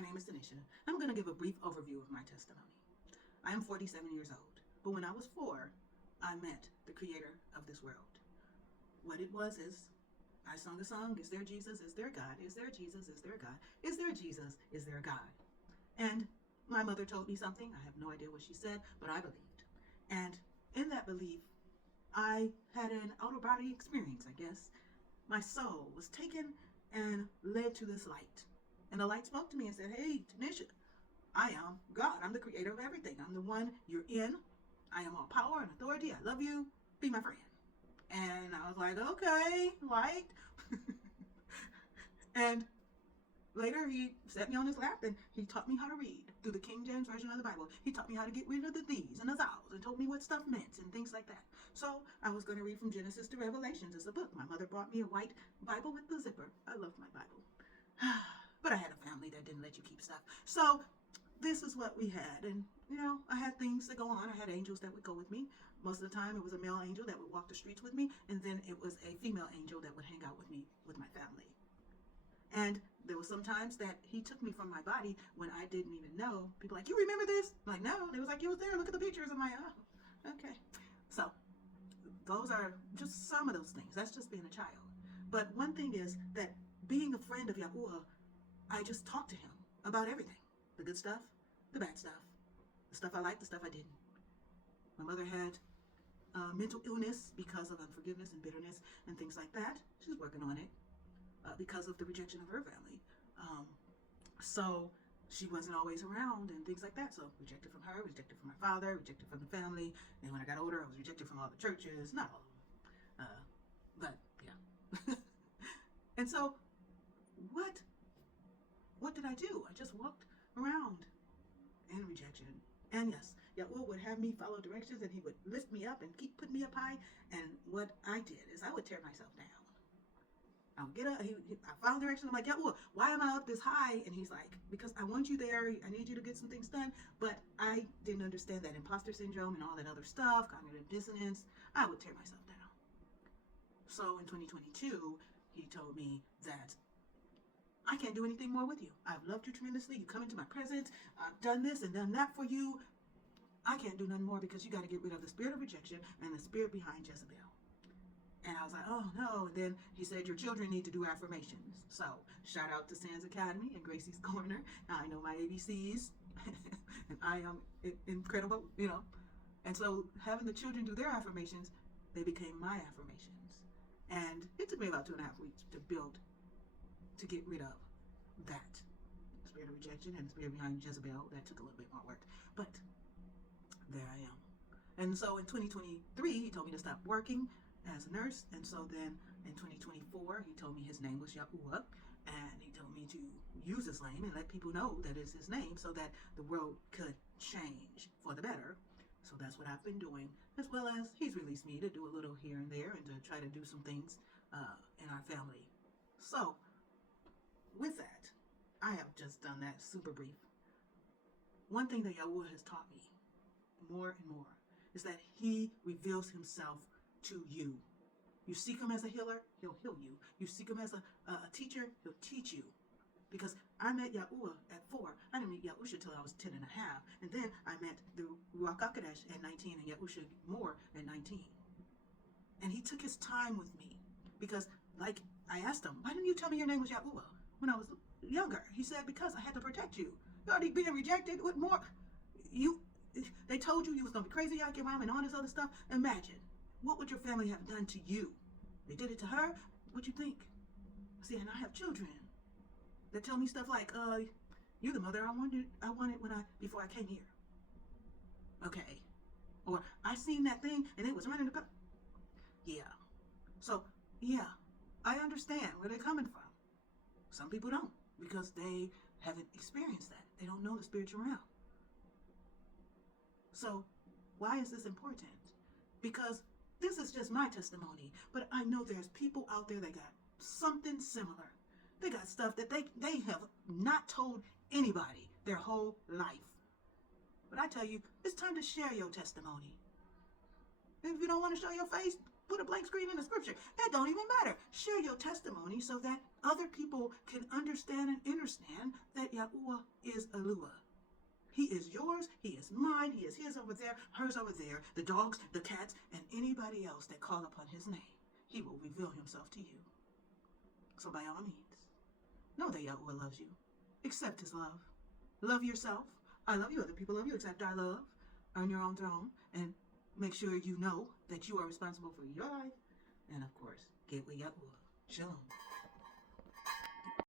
My name is Tanisha. I'm going to give a brief overview of my testimony. I am 47 years old, but when I was 4, I met the creator of this world. What it was is, I sung a song, is there Jesus, is there God, is there Jesus, is there God, is there Jesus, is there God? And my mother told me something, I have no idea what she said, but I believed. And in that belief, I had an out-of-body experience, I guess. My soul was taken and led to this light. And the light spoke to me and said, hey, Tanisha, I am God. I'm the creator of everything. I'm the one you're in. I am all power and authority. I love you. Be my friend. And I was like, okay, light. And later he set me on his lap and he taught me how to read through the King James Version of the Bible. He taught me how to get rid of the these and the thous and told me what stuff meant and things like that. So I was going to read from Genesis to Revelations as a book. My mother brought me a white Bible with the zipper. I love my Bible. But I had a family that didn't let you keep stuff. So this is what we had. And, I had things that go on. I had angels that would go with me. Most of the time it was a male angel that would walk the streets with me. And then it was a female angel that would hang out with me with my family. And there were some times that he took me from my body when I didn't even know. People like, you remember this? I'm like, no. They was like, you was there. Look at the pictures. I'm like, oh, okay. So those are just some of those things. That's just being a child. But one thing is that being a friend of Yahuah, I just talked to him about everything. The good stuff, the bad stuff, the stuff I liked, the stuff I didn't. My mother had mental illness because of unforgiveness and bitterness and things like that. She's working on it because of the rejection of her family. So she wasn't always around and things like that. So rejected from her, rejected from my father, rejected from the family. And when I got older, I was rejected from all the churches. Not all of them. But yeah. And so what did I do? I just walked around in rejection. And yes, Yahuah would have me follow directions and he would lift me up and keep putting me up high. And what I did is I would tear myself down. I would get up, I followed directions. I'm like, Yahuah, why am I up this high? And he's like, because I want you there. I need you to get some things done. But I didn't understand that imposter syndrome and all that other stuff, cognitive dissonance. I would tear myself down. So in 2022, he told me that I can't do anything more with you. I've loved you tremendously. You come into my presence. I've done this and done that for you. I can't do nothing more because you got to get rid of the spirit of rejection and the spirit behind Jezebel. And I was like, oh no. And then he said, your children need to do affirmations. So shout out to Sands Academy and Gracie's Corner. I know my ABCs and I am incredible, And so having the children do their affirmations, they became my affirmations. And it took me about 2.5 weeks to get rid of that spirit of rejection and the spirit behind Jezebel. That took a little bit more work, but there I am. And so in 2023, he told me to stop working as a nurse. And so then in 2024, he told me his name was Yahuah, and he told me to use his name and let people know that it's his name so that the world could change for the better. So that's what I've been doing, as well as he's released me to do a little here and there and to try to do some things in our family. So with that, I have just done that super brief. One thing that Yahuah has taught me more and more is that he reveals himself to you. You seek him as a healer, he'll heal you. You seek him as a teacher, he'll teach you. Because I met Yahuah at 4. I didn't meet Yahusha until I was 10 and a half. And then I met the Ruach HaKodesh at 19 and Yahusha more at 19. And he took his time with me. Because, like, I asked him, why didn't you tell me your name was Yahuah when I was younger? He said, because I had to protect you. You're already being rejected. What more? They told you was going to be crazy like your mom and all this other stuff. Imagine, what would your family have done to you? They did it to her? What'd you think? See, and I have children that tell me stuff like, you're the mother I wanted before I came here. Okay. Or, I seen that thing and it was running the Yeah. So, yeah, I understand where they're coming from. Some people don't, because they haven't experienced that. They don't know the spiritual realm. So, why is this important? Because this is just my testimony, but I know there's people out there that got something similar. They got stuff that they have not told anybody their whole life. But I tell you, it's time to share your testimony. If you don't want to show your face, put a blank screen in the scripture. That don't even matter. Share your testimony so that other people can understand and understand that Yahuah is Aluah. He is yours, he is mine, he is his over there, hers over there, the dogs, the cats, and anybody else that call upon his name. He will reveal himself to you. So by all means, know that Yahuah loves you. Accept his love. Love yourself. I love you. Other people love you. Accept our love. Earn your own throne. And make sure you know that you are responsible for your life. And of course, get with Yahuah. Shalom.